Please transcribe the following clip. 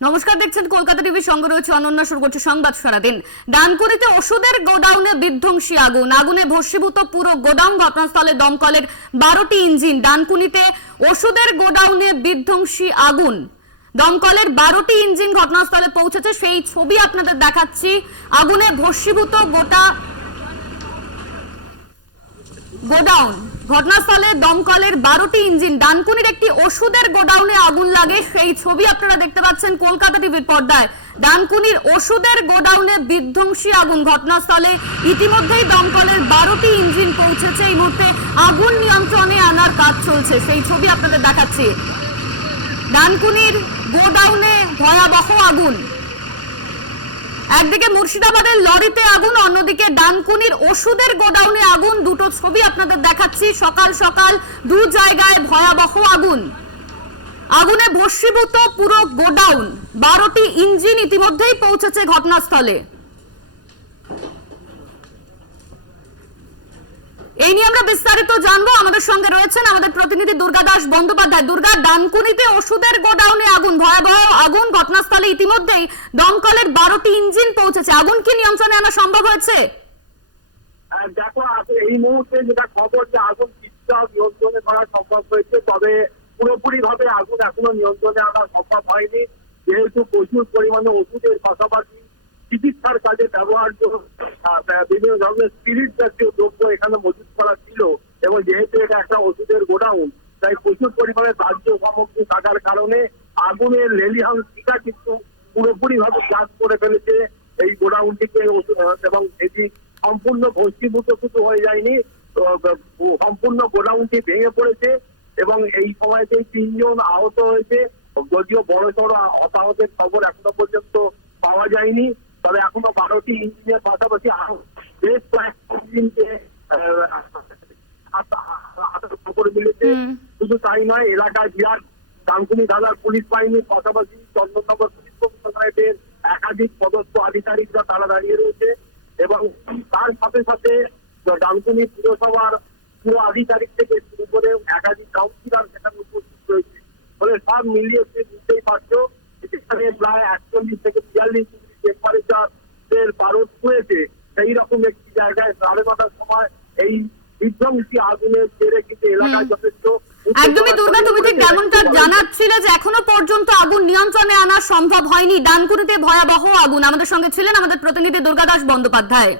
নমস্কার, দেখছেন কলকাতা টিভি, সঙ্গে রয়েছে অনন্যা। শুরু করছে সংবাদ সারাদিন। ডানকুনিতে ওষুধের গোডাউনে বিধ্বংসী আগুন, আগুনে ভস্মীভূত পুরো গোডাউন। ঘটনাস্থলে দমকলের 12টি ইঞ্জিন। ডানকুনিতে ওষুধের গোডাউনে বিধ্বংসী আগুন, দমকলের 12টি ইঞ্জিন ঘটনাস্থলে পৌঁছেছে, সেই ছবি আপনাদের দেখাচ্ছি। আগুনে ভস্মীভূত গোটা গোডাউন। ঘটনাস্থলে দমকলের 12টি ইঞ্জিন। ডানকুনির একটি ওষুধের গোডাউনে আগুন লাগে, সেই ছবি আপনারা দেখতে পাচ্ছেন কলকাতা টিভির পর্দায়। ডানকুনির ওষুধের গোডাউনে বিধ্বংসী আগুন। ঘটনাস্থলে ইতিমধ্যেই দমকলের 12টি ইঞ্জিন পৌঁছেছে। এই মুহূর্তে আগুন নিয়ন্ত্রণে আনার কাজ চলছে, সেই ছবি আপনাদের দেখাচ্ছি। ডানকুনির গোডাউনে ভয়াবহ আগুন। একদিকে মুর্শিদাবাদের লরিতে আগুন, অন্যদিকে ডানকুনির ওষুধের গোডাউনে আগুন। দুটো ছবি আপনাদের দেখাচ্ছি। সকাল সকাল দু জায়গায় ভয়াবহ আগুন। আগুনে ভস্মীভূত পুরো গোডাউন। 12টি ইঞ্জিন ইতিমধ্যেই পৌঁছেছে ঘটনাস্থলে। এই নিয়ে আমরা বিস্তারিত জানবো। আমাদের সঙ্গে রয়েছেন আমাদের প্রতিনিধি দুর্গা দাস বন্দ্যোপাধ্যায়। দুর্গা, ডানকুনিতে ওষুধের গোডাউনে আগুন, ভয়াবহ আগুন। ঘটনাস্থলে ইতিমধ্যেই দমকলের 12টি ইঞ্জিন পৌঁছেছে। আগুন কি নিয়ন্ত্রণে আনা সম্ভব হয়েছে? দেখো, এই মুহূর্তে যেটা খবর, যে আগুন কিছুটা নিয়ন্ত্রণে করা সম্ভব হয়েছে, তবে পুরোপুরি ভাবে আগুন এখনো নিয়ন্ত্রণে আনা সম্ভব হয়নি, যেহেতু প্রচুর পরিমাণে ওষুধের পাশাপাশি চিকিৎসার কাজে ব্যবহার্য বিভিন্ন ধরনের স্পিরিট জাতীয় দ্রব্য এখানে মজুত করা ছিল, এবং যেহেতু এটা একটা ওষুধের গোডাউন, তাই প্রচুর পরিমাণে দাহ্য সামগ্রী থাকার কারণে আগুনের লেলিহান শিখা কিন্তু পুরোপুরি ভাবে গ্রাস করে ফেলেছে এই গোডাউনটিকে, এবং এটি সম্পূর্ণ ভস্মীভূত শুধু হয়ে যায়নি, সম্পূর্ণ গোডাউনটি ভেঙে পড়েছে, এবং এই সময়তেই 3 জন আহত হয়েছে। যদিও বড় সড় হতাহতের খবর এখনো পর্যন্ত পাওয়া যায়নি, তবে এখনো 12টি ইঞ্জিনের পাশাপাশি বেশ কয়েকটি ইঞ্জিনকে খবর মিলেছে। শুধু তাই নয়, এলাকায় বিরাট ডানকুনি থানার পুলিশ বাহিনীর পাশাপাশি চন্দননগর পুলিশ কমিশনারেটের একাধিক পদস্থ আধিকারিকরা তারা দাঁড়িয়ে রয়েছে, এবং তার সাথে সাথে ডানকুনি পুরসভার পুরো আধিকারিক থেকে শুরু করে একাধিক কাউন্সিলর সেখানে উপস্থিত রয়েছে। ফলে সব মিলিয়ে বুঝতেই পারছো, এখানে প্রায় 41 থেকে 42 ডিগ্রি টেম্পারেচারের পারদ হয়েছে। সেই রকম একটি জায়গায় 9:30টার সময় এই বিধ্বংসী আগুনের জেরে কিন্তু এলাকায় যথেষ্ট। একদমই দুর্গা, তুমি ঠিক যেমনটা জানাচ্ছিলে যে এখনো পর্যন্ত আগুন নিয়ন্ত্রণে আনা সম্ভব হয়নি। ডানকুনিতে ভয়াবহ আগুন। আমাদের সঙ্গে ছিলেন আমাদের প্রতিনিধি দুর্গা দাস বন্দ্যোপাধ্যায়।